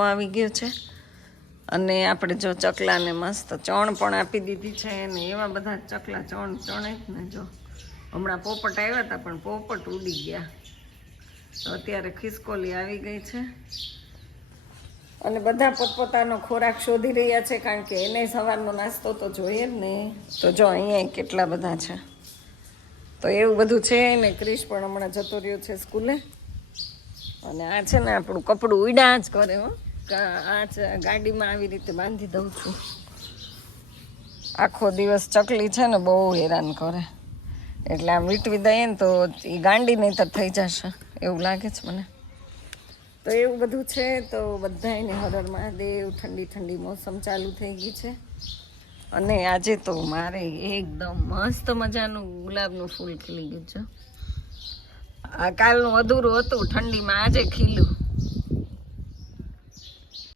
આવી ગયું છે અને આપણે જો ચકલાને મસ્ત ચણ પણ આપી દીધી છે ને એવા બધા ચકલા ચણે જ ને જો હમણાં પોપટ આવ્યા હતા પણ પોપટ ઉડી ગયા તો અત્યારે ખિસકોલી આવી ગઈ છે અને બધા પોતપોતાનો ખોરાક શોધી રહ્યા છે કારણ કે એને સવારનો નાસ્તો તો જોઈએ જ ને તો જો અહીંયા કેટલા બધા છે તો એવું બધું છે ને ક્રિશ પણ હમણાં જતો રહ્યો છે સ્કૂલે અને આ છે ને આપણું કપડું ઉડ્યા જ કરે હો આ ગાડીમાં આવી રીતે બાંધી દઉં છું આખો દિવસ ચકલી છે ને બહુ હેરાન કરે એટલે આમ વીટવી દઈએ ને તો એ ગાંડી નહીં તો થઈ જશે એવું લાગે છે મને તો એવું બધું છે તો બધાને હર હર મહાદેવ ઠંડી ઠંડી મોસમ ચાલુ થઈ ગઈ છે અને આજે તો મારે એકદમ મસ્ત મજાનું ગુલાબનું ફૂલ ખીલી ગયું છે આ કાલનું અધૂરું હતું ઠંડીમાં આજે ખીલ્યું